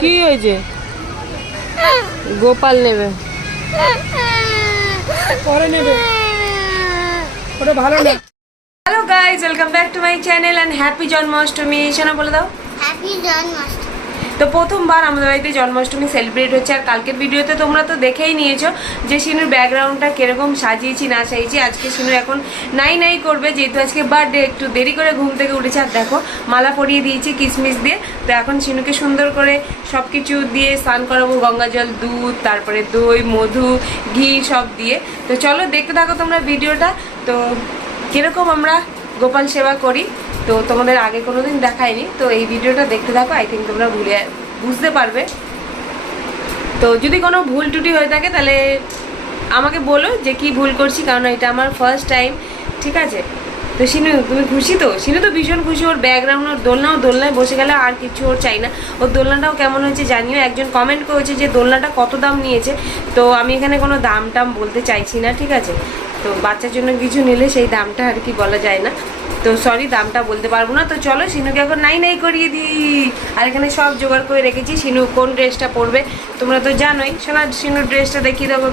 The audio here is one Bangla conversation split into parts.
কি হয়েছে? গোপাল নেবে, পরে নেবে, ওটা ভালো না। Hello guys, welcome back to my channel and happy Janmashtami. শোনা বলে দাও হ্যাপি জন্মাষ্টমী। তো প্রথমবার আমাদের বাড়িতে জন্মাষ্টমী সেলিব্রেট হচ্ছে। আর কালকের ভিডিওতে তোমরা তো দেখেই নিয়েছো যে শিনুর ব্যাকগ্রাউন্ডটা কিরকম সাজিয়েছি না সাজিয়েছি। আজকে শিনু এখন নাই নাই করবে, যেহেতু আজকে বার্থডে, একটু দেরি করে ঘুম থেকে উঠেছে। আর দেখো মালা পরিয়ে দিয়েছি কিশমিশ দিয়ে। তো এখন শিনুকে সুন্দর করে সব কিছু দিয়ে স্নান করাবো, গঙ্গা জল, দুধ, তারপরে দই, মধু, ঘি সব দিয়ে। তো চলো দেখতে থাকো তোমরা ভিডিওটা। তো কীরকম আমরা গোপাল সেবা করি তো তোমাদের আগে কোনোদিন দেখায়নি, তো এই ভিডিওটা দেখতে থাকো। আই থিঙ্ক তোমরা বুঝতে পারবে। তো যদি কোনো ভুল টুটি হয়ে থাকে তাহলে আমাকে বলো যে কি ভুল করছি, কারণ এটা আমার ফার্স্ট টাইম, ঠিক আছে? তো শিনু তুমি খুশি তো? শিনু তো ভীষণ খুশি। ওর ব্যাকগ্রাউন্ড, ওর দোলনায় বসে গেলে আর কিছু ওর চাই না। ওর দোলনাটাও কেমন হয়েছে জানিও। একজন কমেন্ট করেছে যে দোলনাটা কত দাম নিয়েছে, তো আমি এখানে কোনো দাম টাম বলতে চাইছি না, ঠিক আছে? তো বাচ্চার জন্য কিছু নিলে সেই দামটা আর কি বলা যায় না, তো সরি দামটা বলতে পারবো না। তো চলো শিনুকে এখন নাই নাই করিয়ে দিই। আর এখানে সব জোগাড় করে রেখেছি। শিনু কোন ড্রেসটা পরবে তোমরা তো জানোই। শোনা, শিনুর ড্রেসটা দেখিয়ে দেবো,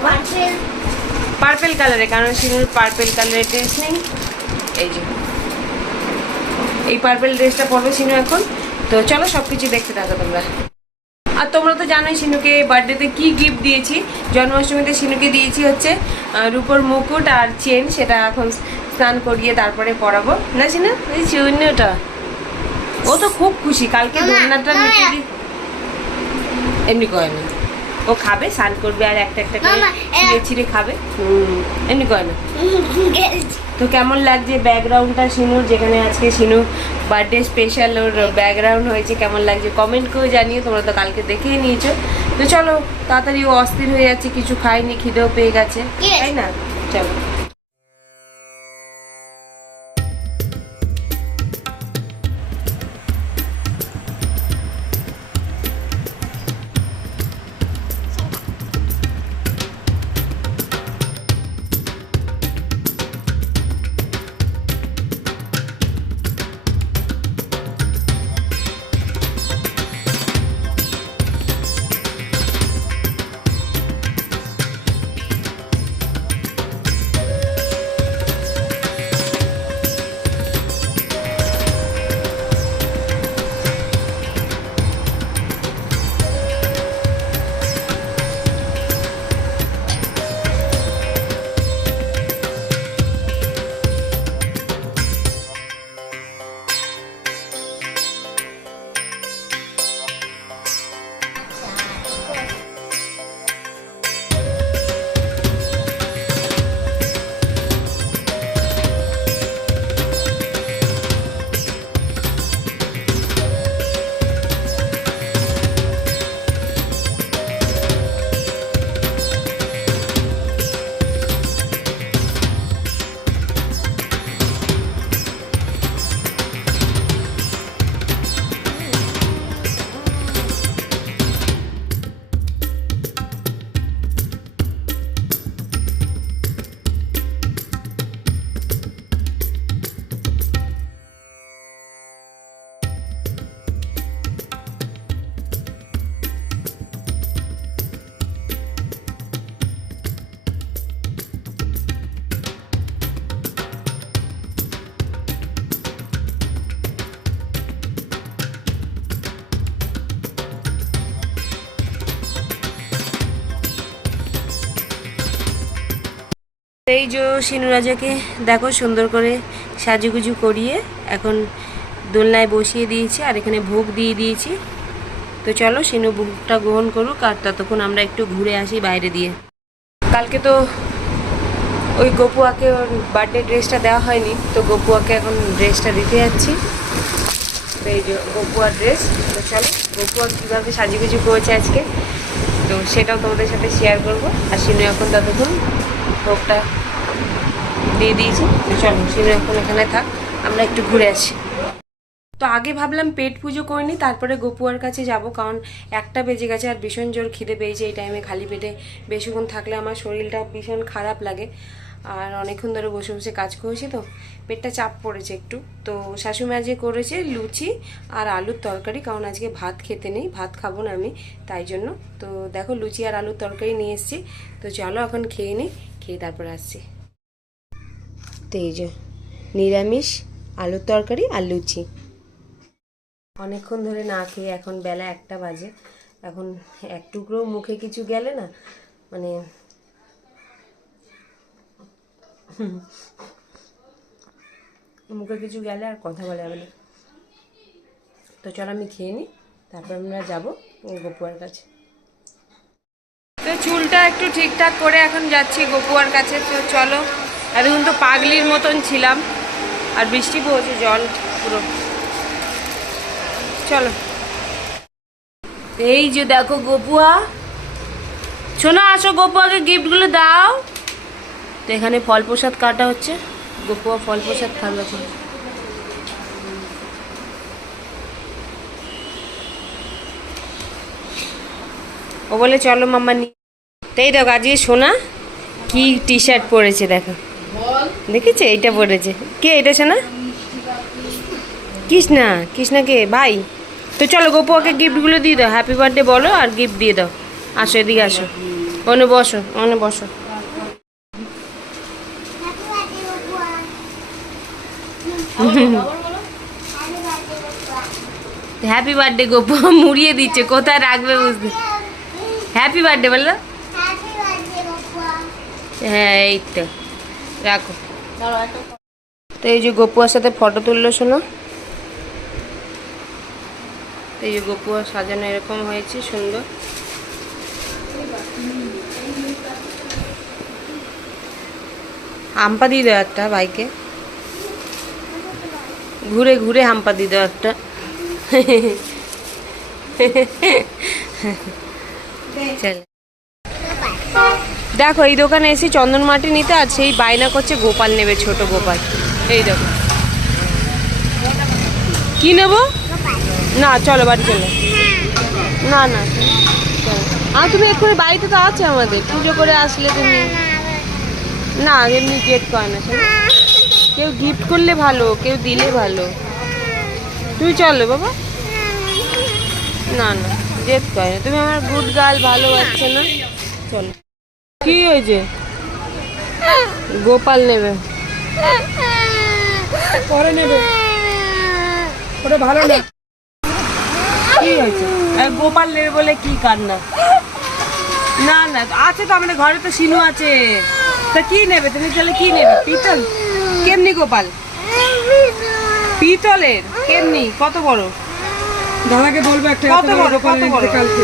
পার্পেল কালারে, কারণ শিনুর পার্পেল কালারের ড্রেস নেই। এই যে এই পার্পেল ড্রেসটা পরবে শিনু এখন। তো চলো সব কিছু দেখতে থাকো তোমরা। আর তোমরা তো জানোই শিনুকে বার্থডেতে কি গিফট দিয়েছি। জন্মাষ্টমীতে শিনুকে দিয়েছি হচ্ছে রূপোর মুকুট আর চেন। সেটা এখন স্নান করিয়ে তারপরে পরাবো না শিনু? এই চুন্নটা ও তো খুব খুশি। কালকে দোলনাটা নিতে এমনি করে না, ও খাবে, স্নান করবে আর একটা একটা করে ছিঁড়ে ছিঁড়ে খাবে। এমনি করে না। তো কেমন লাগছে ব্যাকগ্রাউন্ডটা শিনুর, যেখানে আজকে শিনু বার্থডে স্পেশাল, ওর ব্যাকগ্রাউন্ড হয়েছে, কেমন লাগছে কমেন্ট করে জানিয়ে। তোমরা তো কালকে দেখেই নিয়েছো। তো চলো তাড়াতাড়ি, ও অস্থির হয়ে যাচ্ছে, কিছু খায়নি, খিদেও পেয়ে গেছে, তাই না? চলো। এই যে শিনুরাজাকে দেখো সুন্দর করে সাজুগুজু করিয়ে এখন দোলনায় বসিয়ে দিয়েছি, আর এখানে ভোগ দিয়ে দিয়েছি। তো চলো শিনু ভোগটা গ্রহণ করুক, আর ততক্ষণ আমরা একটু ঘুরে আসি বাইরে দিয়ে। কালকে তো ওই গপুয়াকে ওর বার্থডে ড্রেসটা দেওয়া হয়নি, তো গপুয়াকে এখন ড্রেসটা দিতে যাচ্ছি। তো এই যে গপুয়ার ড্রেস। তো চলো গপুয়া কীভাবে সাজুগুজু করেছে আজকে, তো সেটাও তোমাদের সাথে শেয়ার করবো। আর শিনু এখন ততক্ষণ ভোগটা দিয়ে দিয়েছি। চলো শিনু এখন এখানে থাক, আমরা একটু ঘুরে আসি। তো আগে ভাবলাম পেট পুজো করে নিই, তারপরে গপুয়ার কাছে যাব, কারণ 1টা বেজে গেছে আর ভীষণ জোর খিদে পেয়েছে। এই টাইমে খালি পেটে বেশিক্ষণ থাকলে আমার শরীরটা ভীষণ খারাপ লাগে। আর অনেকক্ষণ ধরে বসে বসে কাজ করেছি তো পেটটা চাপ পড়েছে একটু। তো শাশুড়ি মা যে করেছে লুচি আর আলুর তরকারি, কারণ আজকে ভাত খেতে নেই, ভাত খাবো না আমি, তাই জন্য। তো দেখো লুচি আর আলুর তরকারি নিয়ে এসেছি। তো চলো এখন খেয়ে নিই, খেয়ে তারপর আসছি। তো এই যে নিরামিষ আলুর তরকারি আর লুচি। অনেকক্ষণ ধরে না খেয়ে এখন বেলা 1টা বাজে, এখন এক টুকরো মুখে কিছু গেলে না মানে মুখে কিছু গেলে আর কথা বলা যাবে না। তো চলো আমি খেয়ে নিই, তারপর আমরা যাবো গপুয়ার কাছে। তো চুলটা একটু ঠিকঠাক করে এখন যাচ্ছি গপুয়ার কাছে। তো চলো, এতক্ষণ তো পাগলির মতন ছিলাম, আর বৃষ্টি পড়ছে, জল পুরো। চলো, এই যে দেখো গপুয়া, শোনা আসো গপুয়াকে গিফটগুলো দাও। তো এখানে ফল প্রসাদ কাটা হচ্ছে, গপুয়া ফল প্রসাদ খাবে এখন। ও বলে চলো মাম্মা নি। তাই দেখো আজকে সোনা কি টি শার্ট পরেছে দেখো, দেখেছে? এইটা পরেছে কে? এটা সোনা কৃষ্ণা। কৃষ্ণা কে? ভাই। তো চলো গপুয়াকে গিফটগুলো দিয়ে দাও, হ্যাপি বার্থডে বলো আর গিফট দিয়ে দাও। আসো এদিকে আসো, ওনে বসো, ওনে বসো। হ্যাপি বার্থডে গপুয়া মুড়িয়ে দিচ্ছে, কোথায় রাখবে বুঝতে। হ্যাপি বার্থডে বললো, হ্যাঁ এই তো রাখো। তো এই যে গপুয়ার সাথে ফটো তুললো শোনো। এই যে গপুয়া সাজানো এরকম হয়েছে সুন্দর। হাম্পা দিয়ে দাও একটা ভাইকে, ঘুরে ঘুরে হাম্পা দিয়ে দাও একটা। দেখো এই দোকানে এসে চন্দন মাটি নিতে, আর সেই বায়না করছে গোপাল নেবে, ছোট গোপাল। এই দেখো কি নেবো না, চলো বাড়ি চলো। না না আর তুমি এক্ষুনি, বাড়িতে তো আছে আমাদের, পুজো করে আসলে তুমি। না এমনি গেট করে না, কেউ গিফট করলে ভালো, কেউ দিলে ভালো। তুমি চলো বাবা। না না জেদ করে না, তুমি আমার গুড গার্ল, ভালো বাচ্চা না। চলো। কি হয়েছে? গোপাল নেবে, পরে নেবে, ওটা ভালো না। কি হয়েছে? গোপাল নেবে বলে কি কান্না? না না আছে তো আমাদের ঘরে, তো শিনু আছে। তা কি নেবে তুমি? তাহলে কি নেবে? পিতল? কেমনি গোপাল? পিতলের? কেমনি? কত বড়? দাদাকে বলবো একটা কত বড়? কত বড়? কালকে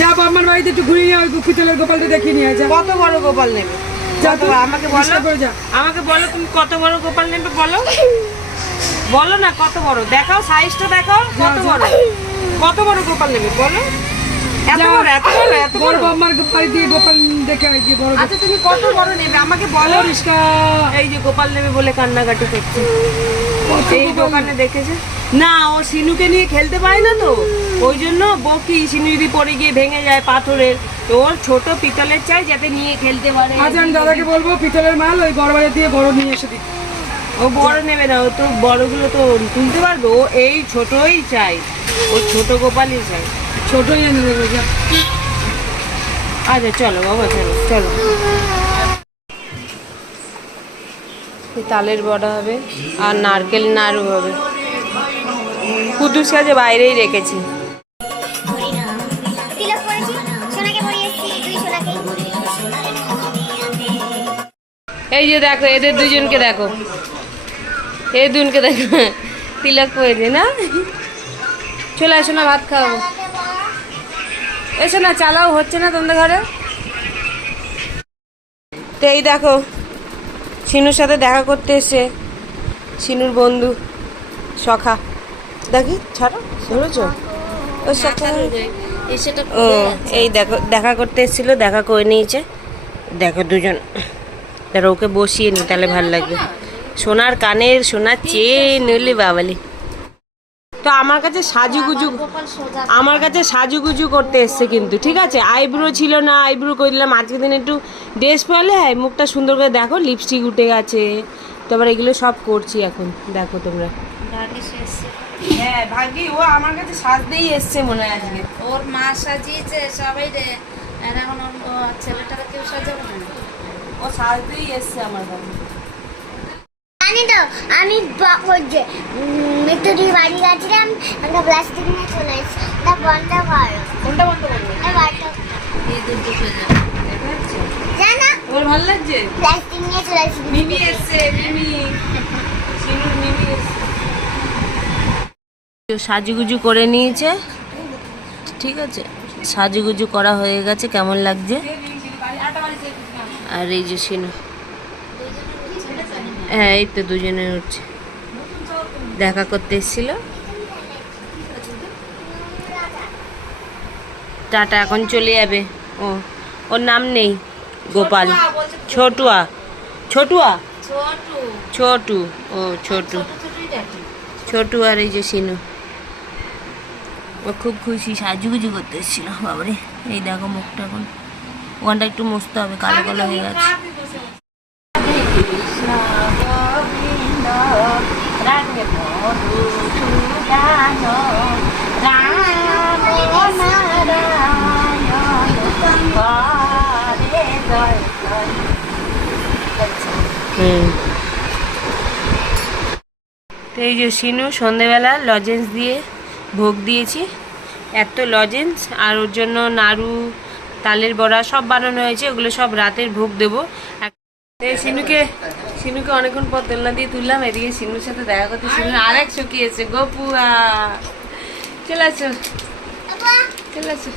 যা বাবার বাড়িতে একটু ঘুরে নিয়ে ওই পিতলের গোপালটা দেখিয়ে নিয়ে যা। কত বড় গোপাল নেবে? আমাকে বলো, আমাকে বলো তুমি কত বড় গোপাল নেবে, বলো বলো না কত বড়, দেখাও সাইজটা দেখাও, কত বড়, কত বড় গোপাল নেবে বলো। এত বড়? এত বড়? এত বড়? বাবার বাড়ি দিয়ে গোপাল দেখে আসি বড়। আচ্ছা তুমি কত বড় নেবে আমাকে বলো। এই যে গোপাল নেবে বলে কান্নাকাটি করছে, এই দোকানে দেখেছে না, ও শিনুকে নিয়ে খেলতে পারে না, তো ওই জন্য বকি। শিনু যদি পড়ে গিয়ে ভেঙে যায় পাথরের, তো ওর ছোট পিতলের চাই যাতে নিয়ে খেলতে পারে। আচ্ছা আমি দাদাকে বলবো পিতলের মাল ওই বড় বাড়ি দিয়ে বড় নিয়ে এসে দিই। ও বড় নেবে না, ও তো বড়গুলো তো তুলতে পারবে, ও এই ছোটই চাই, ও ছোট গোপালই চাই, ছোটই এনে দেবো যা। আচ্ছা চলো বাবা, চলো চলো। তালের বড়া হবে আর নারকেল নাড়ু হবে। কুদ্দুস কাজে বাইরেই রেখেছি। এই যে দেখো এদের দুজনকে দেখো, এই দুজনকে দেখো তিলক পরেছে না। চলে আসো না ভাত খাওয়াবো, এসো না, চালাও হচ্ছে না তোমাদের ঘরে। তো এই দেখো শিনুর সাথে দেখা করতে এসে, শিনুর বন্ধু সখা, দেখি ছাড়ো ধরেছো ওর সাথে। ও এই দেখো দেখা করতে এসেছিল, দেখা করে নিয়েছে। দেখো দুজন, তারা ওকে বসিয়ে নি তাহলে ভালো লাগবে। সোনার কানের, সোনার চেন, নইলে বাবালি। তো তো আমার কাছে সাজুগুজু করতে এসছে কিন্তু, ঠিক আছে? আইব্রো ছিল না, আইব্রো করে দিলাম। আজকের দিন একটু ড্রেস পরলে হ্যাঁ মুখটা সুন্দর করে দেখো, লিপস্টিক উঠে গেছে। তারপর এগুলো সব করছি এখন, দেখো তোমরা। হ্যাঁ ভাগ্যি ও আমার কাছে সাজতেই এসছে মনে হয় আজকে। ওর মা সাজিয়েছে সবাই রে, আর এখন ওর ছেলেটাকে কেউ সাজাবে না। ও সাজতেই এসছে আমার কাছে। জানি তো আমি যে মিত্রদির বাড়ি গেছিলাম, একটা প্লাস্টিক নিয়ে চলে এসেছি। তা বন্ধ করো। কোনটা বন্ধ করবে? এই দুটো সোজা জানা ওর ভালো লাগছে? প্লাস্টিক নিয়ে চলে এসেছি। মিমি এসছে, মিমি সিনুর মিমি এসছে। সাজুগুজু করে নিয়েছে, ঠিক আছে? সাজুগুজু করা হয়ে গেছে, কেমন লাগছে? আর এই যে সিনু, হ্যাঁ এই তো দুজনে উঠছে, দেখা করতে এসেছিল। টাটা, এখন চলে যাবে। ওর নাম নেই গোপাল, ছোটুয়া ছোটুয়া ছোটু, ও ছোটু ছোটু। আর এই যে সিনু, ও খুব খুশি, সাজুগুজু করতে এসেছিল। বাবারে এই দেখো মুখটা, এখন ওখানটা একটু মুছতে হবে, কালো কালো হয়ে গেছে। তো এই যে সিনু সন্ধেবেলা লজেন্স দিয়ে ভোগ দিয়েছি, এত লজেন্স। আর ওর জন্য নাড়ু, তালের বড়া সব বানানো হয়েছে, ওগুলো সব রাতের ভোগ দেবো। সিনুকে অনেকক্ষণ পর দোলনা দিয়ে তুললাম। এদিকে সিনুর সাথে দেখা করতে সিনু আরেক সখী এসে, গপুয়া চলে আসো, চলে আসো,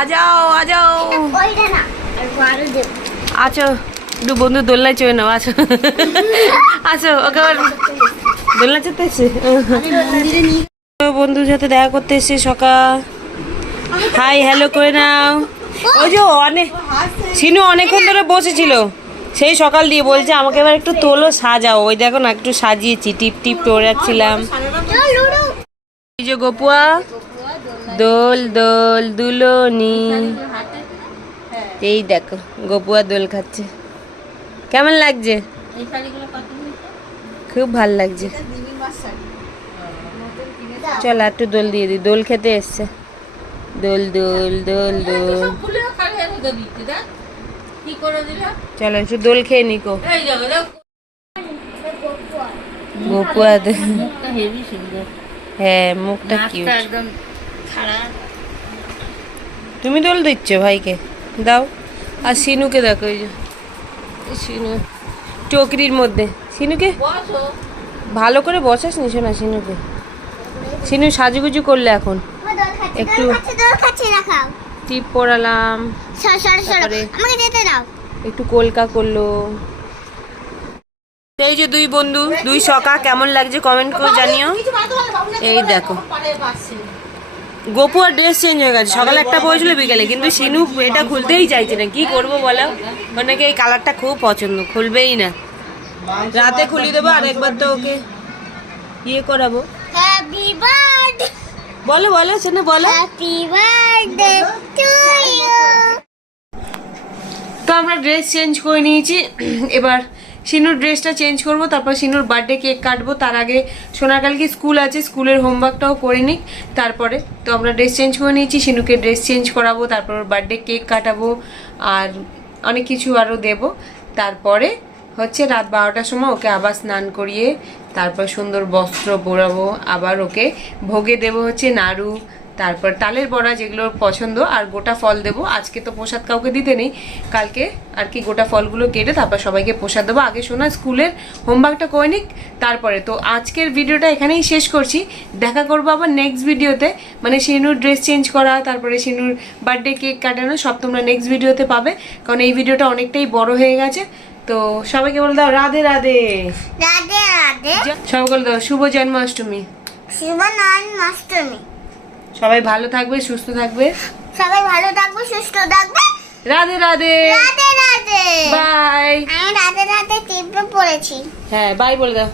আজাও ওইটা না আরো দেব। আছো একটু বন্ধু দোলনায় চলে নাও, আছো আছো। ওকে আবার দোলনা চড়তে এসছে, বন্ধুর সাথে দেখা করতে এসছে সকাল। হাই হ্যালো করে নাও। ওই যে সিনু অনেকক্ষণ ধরে বসেছিল, সেই সকাল দিয়ে বলছে আমাকে এবার একটু তোলো, সাজাও। ওই দেখো না একটু সাজিয়েছি, টিপ টিপ করে রাখছিলাম। এই যে গপুয়া, দোল দোল দুলনি, এই দেখো গপুয়া দোল খাচ্ছে। কেমন লাগছে? খুব ভাল লাগছে। চল একটু দোল দিয়ে দিই, দোল খেতে এসছে। দোল দোল দোল দোল, চলো একটু দোল খেয়ে নিকো। গপুয়া হেভি সুন্দর, হ্যাঁ মুখটা কিউট। একদম খারাপ। তুমি দোল দিচ্ছ ভাইকে, দাও। আর সিনুকে দেখো, এই যে সিনু টকরির মধ্যে। সিনুকে ভালো করে বসাস নিছো না সিনুকে। সিনু সাজুগুজু করলে এখন একটু দোল খাচ্ছে না, খাও। টিপ পরালাম, তারপরে আমাকে যেতে দাও। একটু কলকা করলো। এই যে দুই বন্ধু, দুই সকা, কেমন লাগছে কমেন্ট করে জানিও। এই দেখো গপুয়ার ড্রেস চেঞ্জ হয়ে গেছে, সকালে একটা পরেছিল বিকেলে, কিন্তু সিনু এটা খুলতেই চাইছে না। কি করবো বলো, ওনাকে এই কালারটা খুব পছন্দ, খুলবেই না। রাতে খুলিয়ে দেবো, আর একবার তো ওকে ইয়ে করাবো। হ্যাপি বার্থডে, বলো বলো শোনো, বলো। Happy birthday to you. তো আমরা ড্রেস চেঞ্জ করে নিয়েছি, এবার সিনুর ড্রেসটা চেঞ্জ করবো, তারপর সিনুর বার্থডে কেক কাটবো। তার আগে সোনাকালকে স্কুল আছে, স্কুলের হোমওয়ার্কটাও করে নিক তারপরে। তো আমরা ড্রেস চেঞ্জ করে নিয়েছি, সিনুকে ড্রেস চেঞ্জ করাবো, তারপর বার্থডে কেক কাটাবো, আর অনেক কিছু আরও দেবো। তারপরে হচ্ছে রাত 12টার সময় ওকে আবার স্নান করিয়ে তারপর সুন্দর বস্ত্র পরাবো, আবার ওকে ভোগে দেবো হচ্ছে নাড়ু, তারপর তালের বড়া যেগুলো পছন্দ, আর গোটা ফল দেবো। আজকে তো প্রসাদ কাউকে দিতে নেই, কালকে আর কি গোটা ফলগুলো কেটে তারপর সবাইকে প্রসাদ দেবো। আগে শোনা স্কুলের হোমওয়ার্কটা করে নিক তারপরে। তো আজকের ভিডিওটা এখানেই শেষ করছি, দেখা করবো আবার নেক্সট ভিডিওতে। মানে সিনুর ড্রেস চেঞ্জ করা, তারপরে সিনুর বার্থডে কেক কাটানো সব তোমরা নেক্সট ভিডিওতে পাবে, কারণ এই ভিডিওটা অনেকটাই বড় হয়ে গেছে। তো সবাইকে বলে দাও রাধে রাধে। রাধে রাধে, সবাই বলে দাও শুভ জন্মাষ্টমী। শুভ জন্মাষ্টমী। সবাই ভালো থাকবে, সুস্থ থাকবে। সবাই ভালো থাকবে, সুস্থ থাকবে। রাধে রাধে, রাধে রাধে, বাই। আমি রাধে রাধে টিপে পড়েছি। হ্যাঁ বাই বলে দাও।